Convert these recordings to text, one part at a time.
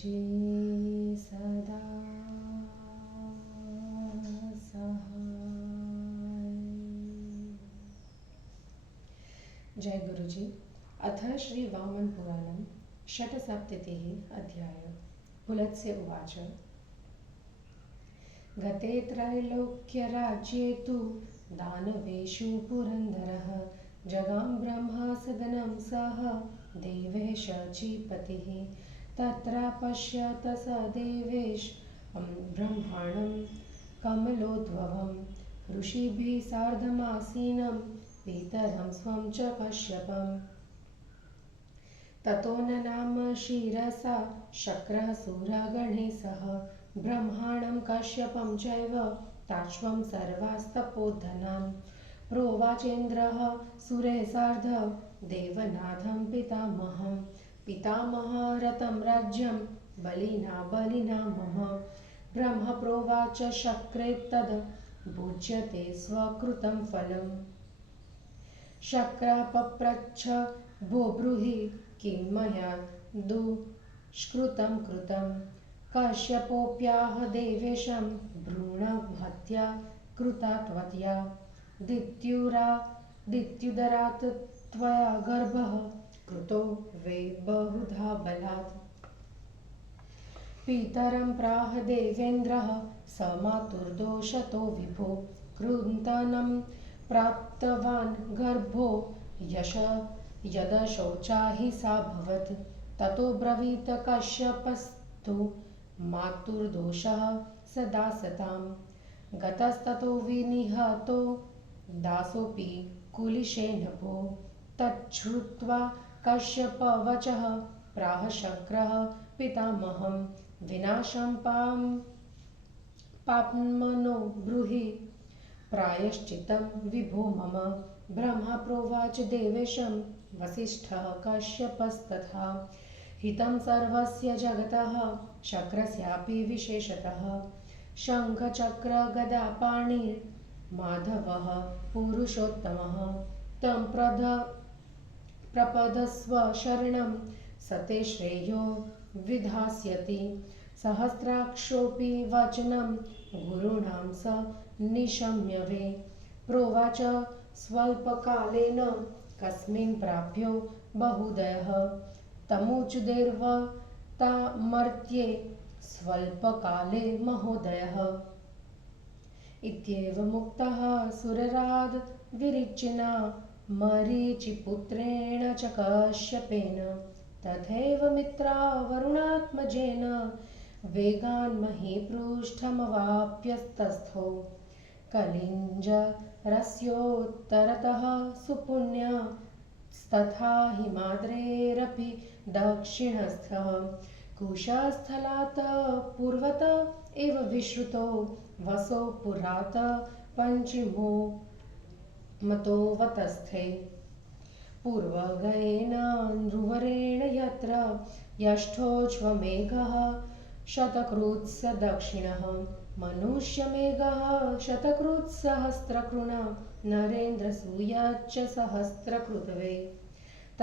जी सदा सहाय। जय गुरुजी। अथ श्री वामन पुराणं षट्सप्ततिः अध्याय। पुलत्स्य उवाच। गते त्रैलोक्यराज्ये तु दानवेषु पुरन्दरः जगां ब्रह्मसदनं सह देवेश चीपतिः। तत्र पश्यत स देवेश ब्रह्माणं कमलोद्भवं ऋषिभिः सार्धमासीनं पितरं स्वं च कश्यपम्। ततो ननाम शिरसा शक्रः सुरगणैः सह ब्रह्माणं कश्यपं चैव ताश्वं सर्वास्तपोधनान्। प्रोवाचेन्द्रः सुरैः सार्ध देवनाथं पितामहं पितामहरतं राज्यं बलिना मम। ब्रह्म प्रोवाच शक्रे तद् भुज्यते स्वकृतं फलम्। शक्रः पप्रच्छ भो ब्रूहि किं मया दुष्कृतं कृतं। कश्यपोऽप्याह देवेशं भ्रूणहत्या कृता त्वया। दित्युदरात् त्वया गर्भः कृतो वै बहुधा बलात्। पितरं प्राह देवेन्द्रः स मातुर्दोषतो विभो। कृन्तनं प्राप्तवान् गर्भो यदशौचा हि साभवत्। ततो ब्रवीत कश्यपस्तु मातुर्दोषः सदा सताम्। गतस्ततो विनिहतो दासोऽपि कुलिशेन भो। तच्छ्रुत्वा कश्यपवचः प्राह शक्रः पितामहं विनाशं पाप्मनो ब्रूहि प्रायश्चित्तं विभो मम। ब्रह्मा प्रोवाच देवेशं वसिष्ठः कश्यपस्तथा। हितं सर्वस्य जगतः शक्रस्यापि विशेषतः। शङ्खचक्रगदापाणिर्माधवः पुरुषोत्तमः तं प्रपदस्व शरणं सते श्रेयो विधास्यति। सहस्राक्षोऽपि वचनं गुरूणां स निशम्य वे। प्रोवाच स्वल्पकालेन कस्मिन् प्राप्यो बहुदयः तमुचुदेर्वतामर्त्ये स्वल्पकाले महोदयः। इत्येवमुक्तः सुरराद् विरिचिना मरीचिपुत्रेण च कश्यपेन। तथैव मित्रा वरुणात्मजेन वेगान् महीपृष्ठमवाप्यस्तस्थो। कलिञ्जरस्योत्तरतः सुपुण्यस्तथा हिमाद्रेरपि दक्षिणस्थः। कुशस्थलात् पूर्वत एव विश्रुतो वसो पुरात् पश्चिमो मतोवतस्थे। पूर्वगयेन नृवरेण यत्र यष्ठोऽश्वमेघः शतकृत्स दक्षिणः। मनुष्यमेघः शतकृत्सहस्रकृन् नरेन्द्रसूयश्च सहस्रकृतवे।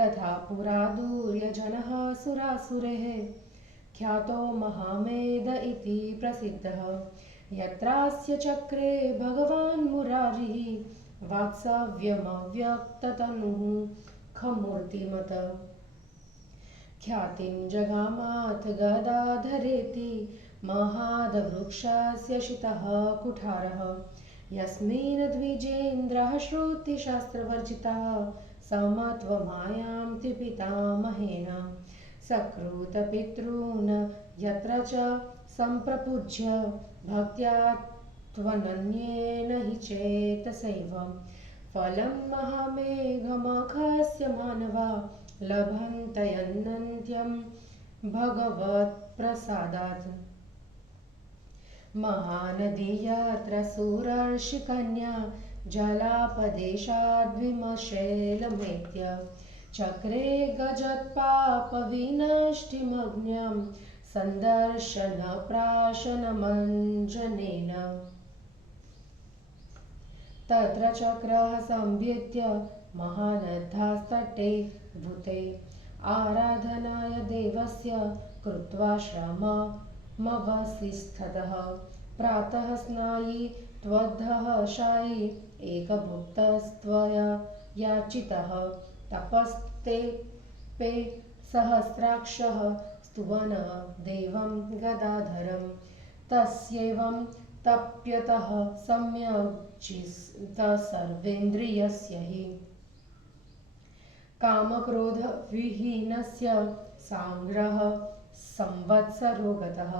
तथा पुरा दूर्यजनः सुरासुरैः ख्यातो महामेध इति प्रसिद्धः। यत्रास्य चक्रे भगवान् मुरारिः वात्सव्यमव्यक्ततनुः खमूर्तिमत्। ख्यातिं जगामाथ गदाधरेति महादवृक्षस्य शितः कुठारः। यस्मिन् द्विजेन्द्रः श्रुतिशास्त्रवर्जितः समत्वमायां पितामहेन। सकृतपितॄन् यत्र च सम्प्रपूज्य भक्त्या त्वनन्येन हि चेतसैव। फलं महामेघमखस्य मानवा लभन्तयन्नन्त्यं भगवत्प्रसादात्। महानदी यत्र सुरर्षिकन्या जलापदेशाद्विमशैलमेत्य। चक्रे गजत्पापविनष्टिमग्न्यं सन्दर्शनप्राशनमञ्जनेन। तत्र चक्रः संवित्य महानद्यास्तटे भूते। आराधनाय देवस्य कृत्वा श्रममवसिस्थतः प्रातः स्नायि त्वद्धः शायि एकभुक्तस्त्वया याचितः तपस्ते पे सहस्राक्षः स्तुवन देवं गदाधरं तस्यैवं तप्यतः सम्यग् सर्वेन्द्रियस्य हि कामक्रोधविहीनस्य सांग्रह संवत्सरो गतः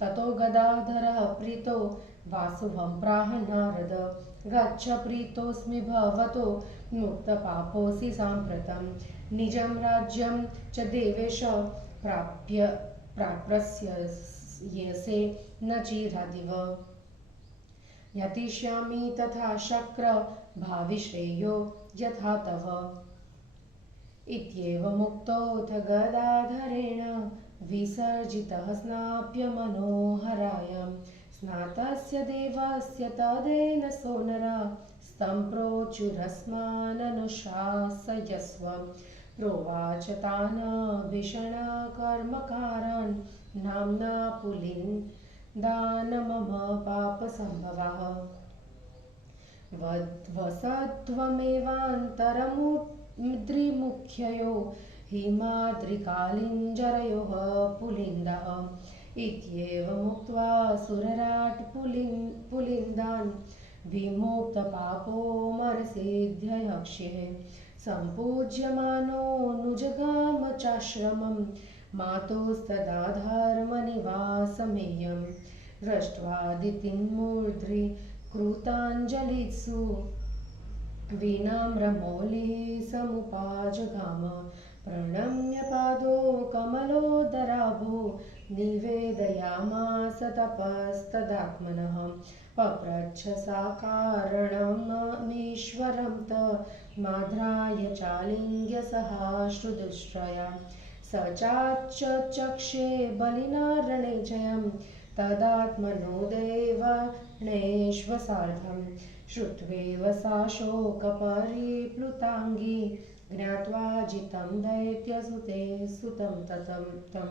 ततो गदाधरः प्रीतो वासुवं प्राह नारद गच्छ प्रीतोऽस्मि भवतो मुक्तपापोऽसि साम्प्रतं निजं राज्यं च देवेश प्राप्स्यसे न चिरादिव यतिष्यामि तथा शक्र भाविश्रेयो यथा तव इत्येवमुक्तोऽथ गदाधरेण विसर्जितः स्नाप्य मनोहरायां स्नातस्य देवस्य तदेन सोनरा स्तम्प्रोचुरस्माननुशासयस्व प्रोवाच तान् भीषणकर्मकारान् नाम्ना पुलिन्दान् मम पापसम्भवः वसत्वमेवान्तरमुद्रिमुख्ययो हिमाद्रिकालिञ्जरयोः पुलिन्दः इत्येवमुक्त्वा सुरराट् पुलिन्दान् विमुक्तपापो मरसिद्ध्ययक्ष्ये सम्पूज्यमानोऽनुजगाम चाश्रमं मातोस्तदा धर्मनिवासमेयं दृष्ट्वादितिं मूर्ध्नि कृताञ्जलित्सु विनम्रमौलिः समुपाजगाम प्रणम्य पादो कमलोदराभो निवेदयामास तपस्तदात्मनः पप्रच्छ सा कारणममीश्वरं माध्राय चालिङ्ग्य सहाश्रुदुश्रया स चाचक्षे बलिना रणे जयं तदात्मनो देवणेष्वसार्धं श्रुत्वैव सा शोकपरिप्लुताङ्गी ज्ञात्वा जितं दैत्यसुते सुतं तं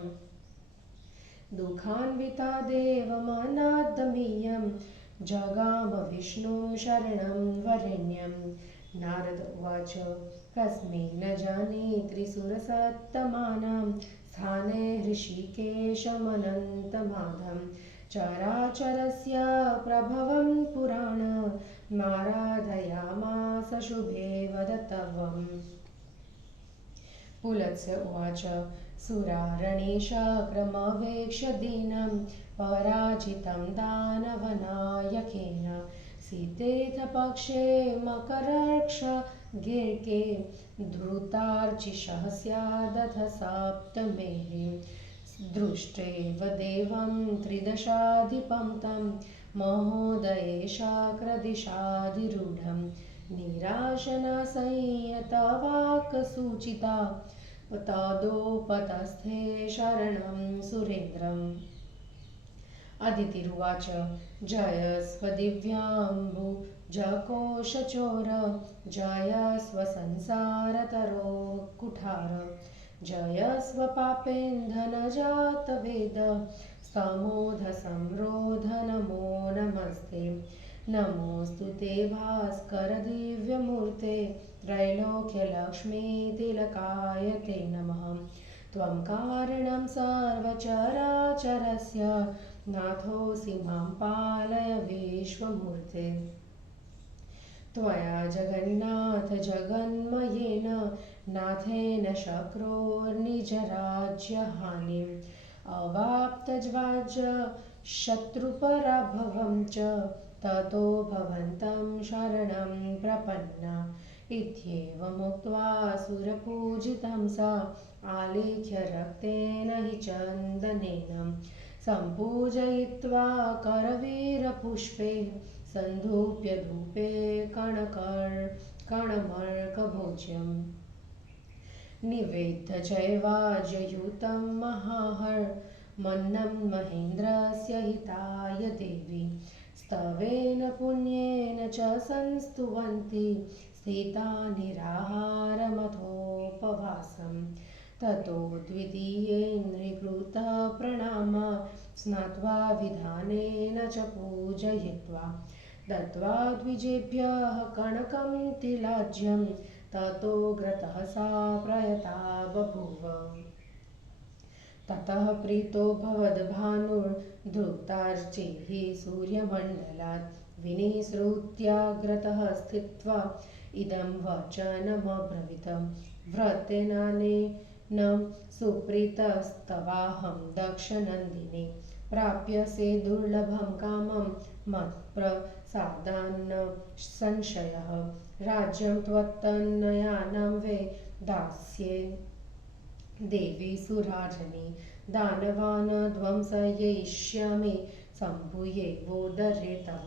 दुःखान्विता देवमनाद्दमीयं जगाम विष्णुं शरणं वरेण्यं नारद उवाच कस्मिन् न जाने त्रिसुरसत्तमानां स्थाने हृषीकेशमनन्तमाधं चराचरस्य प्रभवं पुराण नाराधयामास शुभे वदतव्यम् पुलत्स्य उवाच सुरारणेशाक्रमवेक्ष्य दीनं पराजितं दानवनायकेन सीतेथ पक्षे मकरर्क्ष गिर्के धृतार्चिषः स्यादथ सप्तमेः दृष्ट्वैव देवं त्रिदशाधिपं तं महोदयेशाक्रदिशाधिरूढं निराशना संयतवाक्सूचिता तदोपतस्थे शरणं सुरेन्द्रम् अदितिरुवाच जयस्व दिव्याम्बुजकोशचोर जयस्व संसारतरो कुठार जयस्व पापेन्धनजातवेद स्तमोध संरोध नमो नमस्ते नमोऽस्तु ते भास्कर दिव्यमूर्ते त्रैलोक्यलक्ष्मी तिलकाय ते नमः त्वं कारणं सर्वचराचरस्य नाथोऽसि मां पालय विश्वमूर्ते त्वया जगन्नाथ जगन्मयेन नाथेन शक्रोर्निजराज्यहानिम् अवाप्तज्वाज शत्रुपराभवं च ततो भवन्तं शरणं प्रपन्ना इत्येवमुक्त्वा सुरपूजितं सा आलेख्य रक्तेन हि चन्दनेन सम्पूजयित्वा करवीरपुष्पे सन्धूप्य धूपे कणमर्कभोज्यम् निवेद्य चैवाजयुतं महाहर्मन्नं महेन्द्रस्य हिताय देवी स्तवेन पुण्येन च संस्तुवन्ति स्थिता निराहारमथोपवासं ततो द्वितीयेन्द्रियकृतः प्रणाम स्नात्वा विधानेन च पूजयित्वा दत्त्वा द्विजेभ्यः कणकं तिलाज्यं ततो ग्रतः सा प्रयता बभूव। ततः प्रीतो भवद्भानुर्धृतार्चैः सूर्यमण्डलात् विनिसृत्याग्रतः स्थित्वा इदं वचनमब्रवीत् व्रतेनानेन सुप्रीतस्तवाहं दक्षनन्दिनी प्राप्यसे दुर्लभं कामं मत्प्रसादान्न संशयः राज्यं त्वत्तनयानं वे दास्ये देवी सुराजनी दानवान् ध्वंसयिष्यामि सम्भूये वोदरे तव।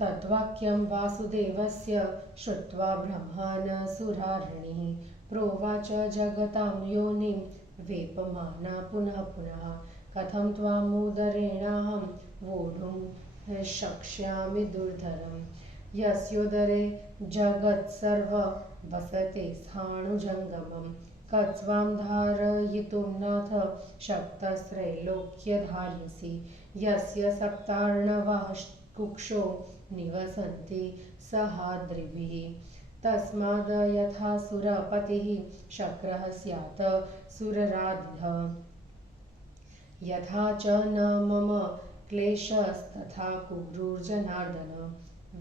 तद्वाक्यं वासुदेवस्य श्रुत्वा ब्रह्मान् सुरारिणिः प्रोवाच जगतां योनिं वेपमाना पुनः पुनः कथं त्वामुदरेणाहं वोढुं शक्ष्यामि दुर्धरम् यस्योदरे जगत्सर्व वसते स्थाणुजङ्गमं कत्स्वां धारयितुं नाथ शक्तस्त्रैलोक्यधारिसि यस्य सप्तार्णवः कुक्षो निवसन्ति सहाद्रिभिः तस्माद् यथा सुरपतिः शक्रः स्यात् सुरराधिः यथा च न मम क्लेशस्तथा कुरुर्जनार्दन।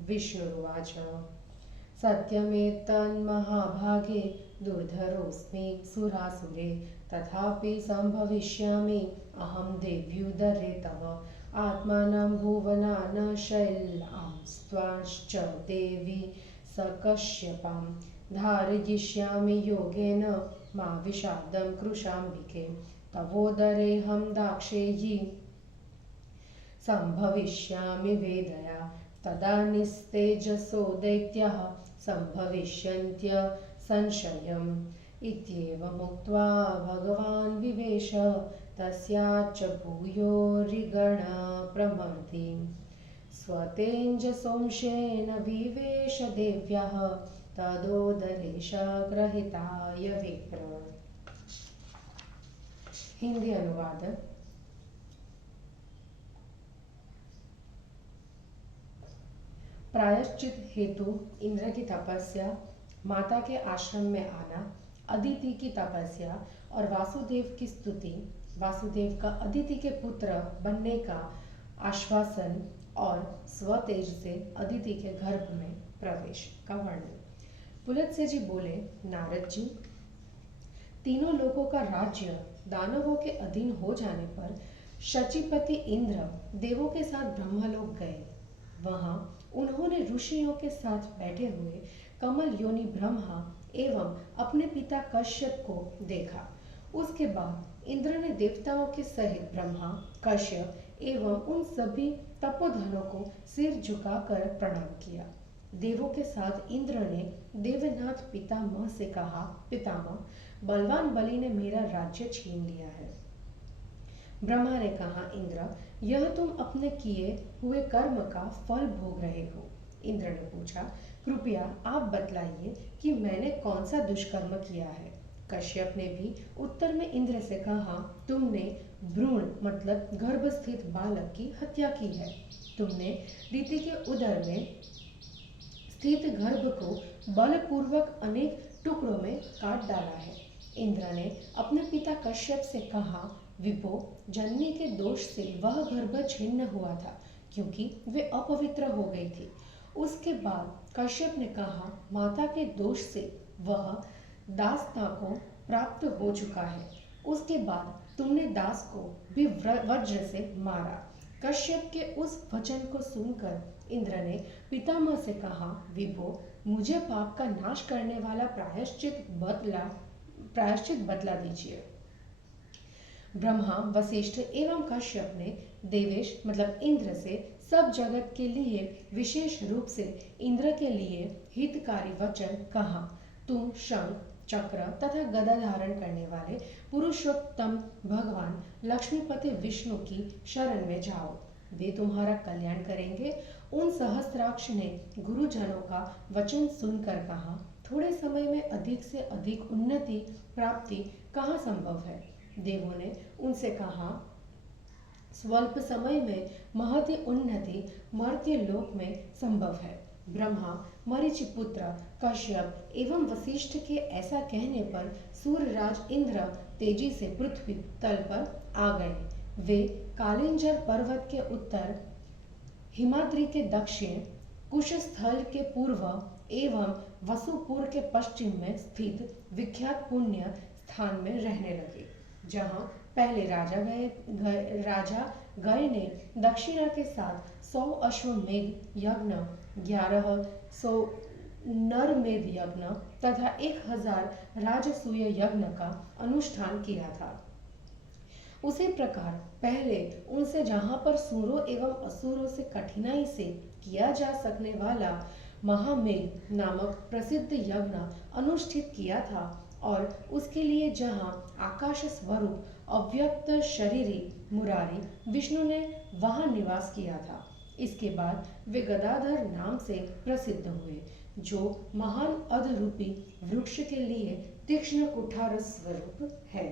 विष्णुरुवाच सत्यमेतन्महाभागे दुर्धरोऽस्मि सुरासुरे तथापि सम्भविष्यामि अहं देव्युदरे तव आत्मानं भुवनान् शैलांस्त्वांश्च देवी सकश्यपां धारयिष्यामि योगेन मा विषादं कृशाम्बिके तवोदरेऽहं दाक्षेयी सम्भविष्यामि वेदया तदा निस्तेजसो दैत्याः सम्भविष्यन्त्य संशयम् इत्येवमुक्त्वा भगवान् विवेश तस्याच्च भूयोरिगणप्रमर्दि स्वतेजसोंशेन विवेश देव्याः तदोदरेशाग्रहिताय विप्र। हिंदी अनुवाद। प्रायश्चित हेतु इंद्र की तपस्या, माता के आश्रम में आना, अदिति की तपस्या और वासुदेव की स्तुति, वासुदेव का अदिति के पुत्र बनने का आश्वासन और स्वतेज से अदिति के गर्भ में प्रवेश का वर्णन। पुलत्स्य जी बोले, नारद जी, तीनों लोगों का राज्य दानवों के अधीन हो जाने पर शचीपति इंद्र देवों के साथ ब्रह्मलोक गए। वहां उन्होंने ऋषियों के साथ बैठे हुए कमल योनि ब्रह्मा एवं अपने पिता कश्यप को देखा। उसके बाद इंद्र ने देवताओं के सहित ब्रह्मा, कश्यप एवं उन सभी तपोधनों को सिर झुकाकर प्रणाम किया। देवों के साथ इंद्र ने देवनाथ पितामह से कहा, पितामह, बलवान बलि ने मेरा राज्य छीन लिया है। ब्रह्मा ने कहा, इंद्र, यह तुम अपने किए हुए कर्म का फल भोग रहे हो। इंद्र ने पूछा, कृपया आप बतलाइए कि मैंने कौन सा दुष्कर्म किया है। कश्यप ने भी उत्तर में इंद्र से कहा, तुमने भ्रूण मतलब गर्भस्थित बालक की हत्या की है। तुमने दीति के उदर में स्थित गर्भ को बलपूर्वक अनेक टुकड़ों में काट डाला है। इंद्र ने अपने पिता कश्यप से कहा, विभो, जननी के दोष से वह गर्भ छिन्न हुआ था क्योंकि वे अपवित्र हो गई थी। उसके बाद कश्यप ने कहा, माता के दोष से वह दासता को प्राप्त हो चुका है। उसके बाद तुमने दास को भी वज्र से मारा। कश्यप के उस वचन को सुनकर इंद्र ने पितामह से कहा, विभो, मुझे पाप का नाश करने वाला प्रायश्चित बतला दीजिए। ब्रह्मा, वशिष्ठ एवं कश्यप ने देवेश मतलब इंद्र से सब जगत के लिए विशेष रूप से इंद्र के लिए हितकारी वचन कहा। तुम शंख, चक्र तथा गदा धारण करने वाले पुरुषोत्तम भगवान लक्ष्मीपति विष्णु की शरण में जाओ। वे तुम्हारा कल्याण करेंगे। उन सहस्त्राक्ष ने गुरुजनों का वचन सुनकर कहा, थोड़े समय में अधिक से अधिक उन्नति प्राप्ति कहाँ संभव है। देवों ने उनसे कहा, स्वल्प समय में महती उन्नति मर्त्य लोक में संभव है। ब्रह्मा, मरीचि पुत्र कश्यप एवं वशिष्ठ के ऐसा कहने पर सूर्यराज इंद्र तेजी से पृथ्वी तल पर आ गए। वे कालिंजर पर्वत के उत्तर, हिमाद्री के दक्षिण, कुशस्थल के पूर्व एवं वसुपुर के पश्चिम में स्थित विख्यात पुण्य स्थान में रहने लगे, जहाँ पहले राजा गय ने दक्षिणा के साथ 100 अश्वमेध यज्ञ, 1100 नरमेध यज्ञ तथा 1000 राजसूय यज्ञ का अनुष्ठान किया था। उसी प्रकार पहले उनसे जहाँ पर सूरों एवं असुरों से कठिनाई से किया जा सकने वाला महामेघ नामक प्रसिद्ध यज्ञ अनुष्ठित किया था, और उसके लिए जहाँ आकाश स्वरूप अव्यक्त शरीरी मुरारी विष्णु ने वहाँ निवास किया था। इसके बाद वे गदाधर नाम से प्रसिद्ध हुए, जो महान अधरूपी वृक्ष के लिए तीक्ष्ण कुठार स्वरूप है।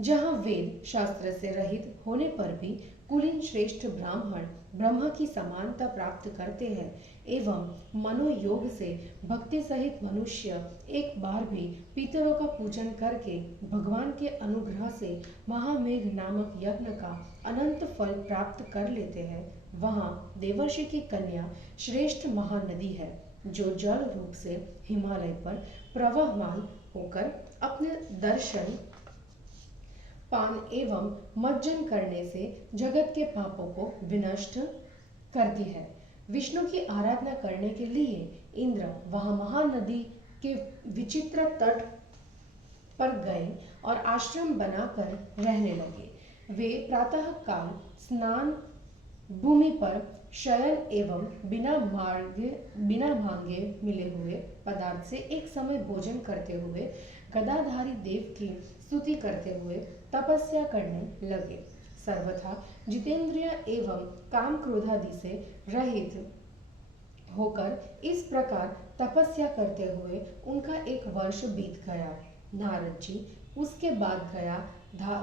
जहाँ वेद शास्त्र से रहित होने पर भी कुलीन श्रेष्ठ ब्राह्मण ब्रह्मा की समानता प्राप्त करते हैं, एवं मनोयोग से भक्ति सहित मनुष्य एक बार भी पितरों का पूजन करके भगवान के अनुग्रह से महामेघ नामक यज्ञ का अनंत फल प्राप्त कर लेते हैं, वहाँ देवर्षि की कन्या श्रेष्ठ महानदी है, जो जल रूप से हिमालय पर प्रवहमान होकर अपने दर्शन पान एवं मज्जन करने से जगत के पापों को विनष्ट करती है। विष्णु की आराधना करने के लिए इंद्र वहां महानदी के विचित्र तट पर गए और आश्रम बनाकर रहने लगे। वे प्रातः काल स्नान, भूमि पर शयन एवं बिना भांगे मिले हुए पदार्थ से एक समय भोजन करते हुए गदाधारी देव की स्तुति करते हुए तपस्या करने लगे। सर्वथा जितेंद्रिय एवं काम क्रोधादि से रहित होकर इस प्रकार तपस्या करते हुए उनका 1 वर्ष बीत गया। नारद जी उसके बाद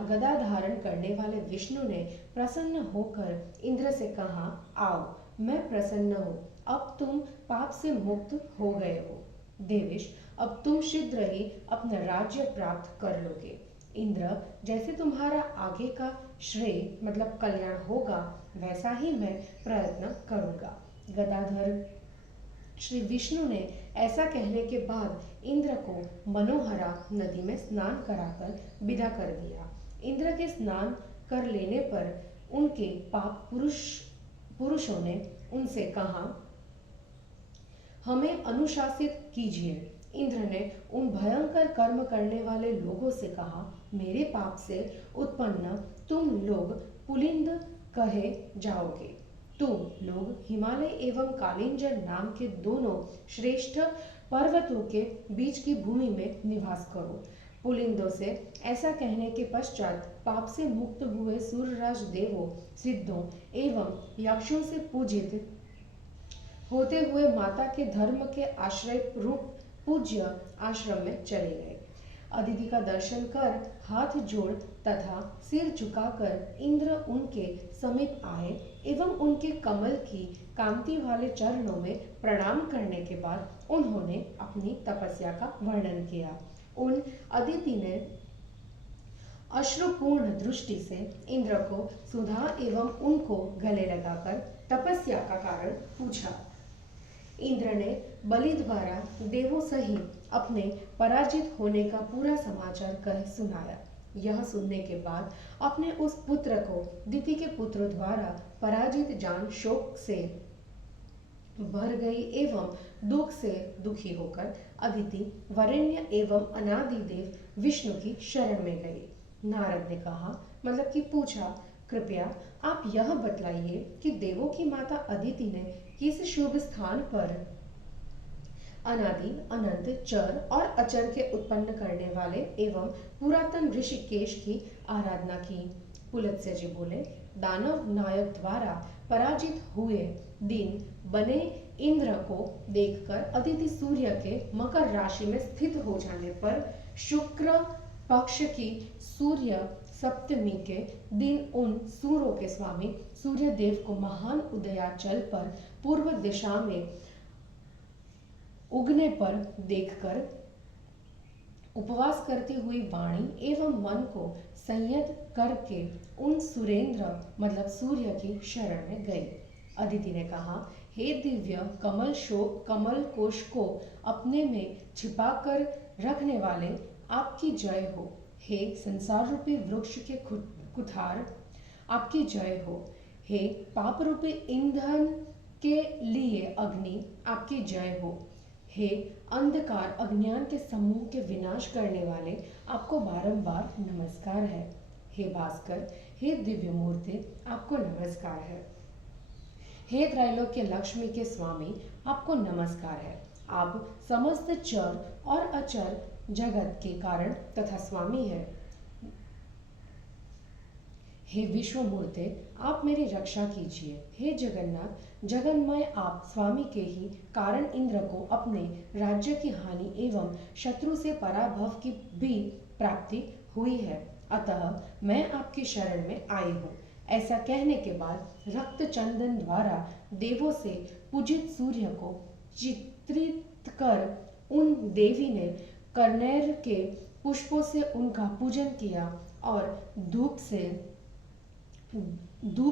गदा धारण करने वाले विष्णु ने प्रसन्न होकर इंद्र से कहा, आओ, मैं प्रसन्न हूँ, अब तुम पाप से मुक्त हो गए हो। देवेश, अब तुम शीघ्र ही अपना राज्य प्राप्त कर लोगे। इंद्र, जैसे तुम्हारा आगे का श्रेय मतलब कल्याण होगा, वैसा ही मैं प्रयत्न करूंगा। गदाधर श्री विष्णु ने ऐसा कहने के बाद इंद्र को मनोहरा नदी में स्नान कराकर विदा कर दिया। इंद्र के स्नान कर लेने पर उनके पाप पुरुषों ने उनसे कहा, हमें अनुशासित कीजिए। इंद्र ने उन भयंकर कर्म करने वाले लोगों से कहा, मेरे पाप से उत्पन्न तुम लोग पुलिंद कहे जाओगे। तुम लोग हिमालय एवं कालिंजर नाम के दोनों श्रेष्ठ पर्वतों के बीच की भूमि में निवास करो। पुलिंदों से ऐसा कहने के पश्चात पाप से मुक्त हुए सूर्यराज देवों, सिद्धों एवं यक्षों से पूजित होते हुए माता के धर्म के आश्रय रूप पूज्य आश्रम में चले गए। अदिति का दर्शन कर हाथ जोड़ तथा सिर झुकाकर इंद्र उनके समीप आए एवं उनके कमल की कांति वाले चरणों में प्रणाम करने के बाद उन्होंने अपनी तपस्या का वर्णन किया। उन अदिति ने अश्रुपूर्ण दृष्टि से इंद्र को सुधा एवं उनको गले लगाकर तपस्या का कारण पूछा। इंद्र ने बलि द्वारा देवों सहित अपने पराजित होने का पूरा समाचार कह सुनाया। यह सुनने के बाद अपने उस पुत्र को दिति के पुत्र द्वारा पराजित जान शोक से भर गई एवं दुख से दुखी होकर अदिति वरेण्य एवं अनादि देव विष्णु की शरण में गई। नारद ने कहा, मतलब कि पूछा, कृपया आप यह बतलाइए कि देवों की माता अदिति ने किस शुभ स्थान पर अनादि, अनंत, चर और अचर के उत्पन्न करने वाले एवं पुरातन ऋषिकेश की आराधना की। पुलत्स्य जी बोले, दानव नायक द्वारा पराजित हुए दिन बने इंद्र को देखकर अदिति सूर्य के मकर राशि में स्थित हो जाने पर शुक्र पक्ष की सूर्य सप्तमी के दिन उन सूरों के स्वामी सूर्य देव को महान उदयाचल पर पूर्व दिशा में उगने पर देखकर उपवास करती हुई वाणी एवं मन को संयत करके उन सुरेंद्र मतलब सूर्य की शरण में गई। अदिति ने कहा, हे दिव्य कमल कोश को अपने में छिपाकर रखने वाले, आपकी जय हो। हे संसार रूपी वृक्ष के कुठार, आपकी जय हो। हे पाप रूपी ईंधन के लिए अग्नि, आपकी जय हो। हे अंधकार अज्ञान के समूह के विनाश करने वाले, आपको बारंबार नमस्कार है। हे भास्कर, हे दिव्य मूर्ति, आपको नमस्कार है। हे त्रैलोक्य लक्ष्मी के स्वामी, आपको नमस्कार है। आप समस्त चर और अचर जगत के कारण तथा स्वामी है। हे विश्व मूर्ते, आप मेरी रक्षा कीजिए। हे जगन्नाथ जगन्मय, आप स्वामी के ही कारण इंद्र को अपने राज्य की हानि एवं शत्रु से पराभव की भी प्राप्ति हुई है, अतः मैं आपकी शरण में आई हूँ। ऐसा कहने के बाद रक्त चंदन द्वारा देवों से पूजित सूर्य को चित्रित कर उन देवी ने कर्नेर के पुष्पों से उनका पूजन किया और धूप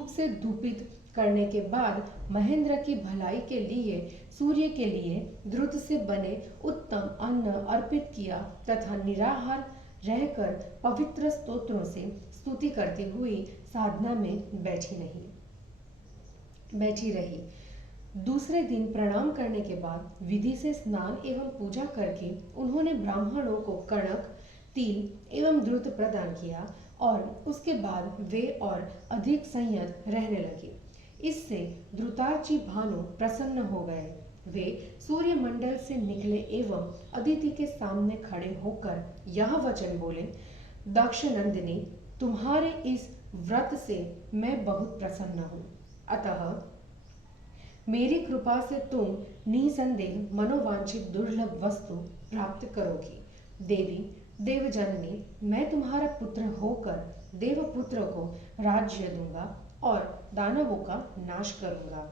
से धूपित करने के बाद महेंद्र की भलाई के लिए सूर्य के लिए द्रुत से बने उत्तम अन्न अर्पित किया तथा निराहार रहकर पवित्र स्तोत्रों से स्तुति करती हुई साधना में बैठी रही। दूसरे दिन प्रणाम करने के बाद विधि से स्नान एवं पूजा करके उन्होंने ब्राह्मणों को कणक, तिल एवं द्रुत प्रदान किया और उसके बाद वे और अधिक संयत रहने लगे। इससे द्रुतार्ची भानु प्रसन्न हो गए। वे सूर्य मंडल से निकले एवं अदिति के सामने खड़े होकर यह वचन बोले, दक्ष नंदिनी, तुम्हारे इस व्रत से मैं बहुत प्रसन्न हूँ, अतः मेरी कृपा से तुम निसंदेह मनोवांछित दुर्लभ वस्तु प्राप्त करोगी। देवी देवजननी, मैं तुम्हारा पुत्र होकर देवपुत्र को राज्य दूंगा और दानवों का नाश करूंगा।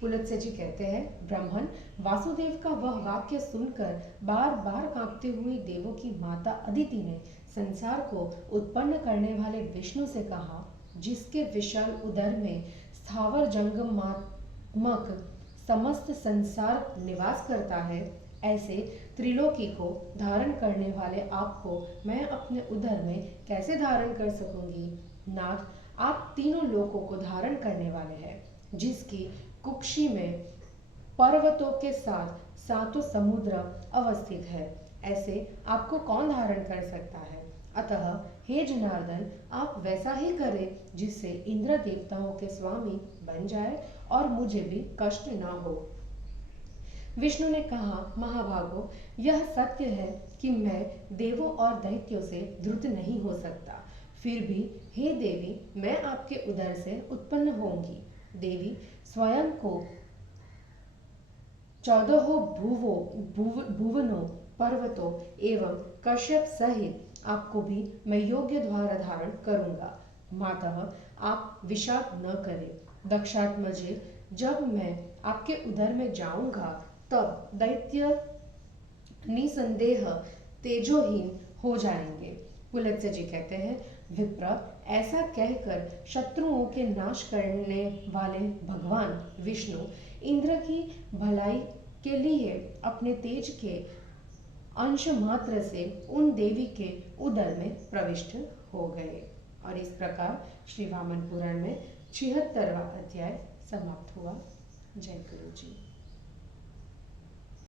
पुलत्स्य जी कहते हैं, ब्राह्मण वासुदेव का वह वाक्य सुनकर बार बार कांपते हुए देवों की माता अदिति ने संसार को उत्पन्न करने वाले विष्णु से कहा, जिसके विशाल उदर में स्थावर जंगमात्मक समस्त संसार निवास करता है, ऐसे त्रिलोकी को धारण करने वाले आपको मैं अपने उदर में कैसे धारण कर सकूंगी। नाथ, आप तीनों लोकों को धारण करने वाले हैं, जिसकी कुक्षी में पर्वतों के साथ सातों समुद्र अवस्थित है, ऐसे आपको कौन धारण कर सकता है। अतः हे जनार्दन, आप वैसा ही करें जिससे इंद्र देवताओं के स्वामी बन जाए और मुझे भी कष्ट न हो। विष्णु ने कहा, महाभागो, यह सत्य है कि मैं देवों और दैत्यों से द्रुत नहीं हो सकता, फिर भी हे देवी, मैं आपके उदर से उत्पन्न होंगी। देवी स्वयं को 14 भुवनों, पर्वतों एवं कश्यप सहित आपको भी मैं योग्य द्वारा धारण करूंगा। मातः, आप विषाद न करें। दक्षात्मजे, जब मैं आपके उदर में जाऊंगा तब दैत्य निसंदेह तेजोहीन हो जाएंगे। पुलत्स्य जी कहते हैं, विप्र, ऐसा कहकर शत्रुओं के नाश करने वाले भगवान विष्णु इंद्र की भलाई के लिए अपने तेज के अंश मात्र से उन देवी के उदर में प्रविष्ट हो गए। और इस प्रकार श्री वामन पुराण में 76वां अध्याय समाप्त हुआ। जय गुरु जी।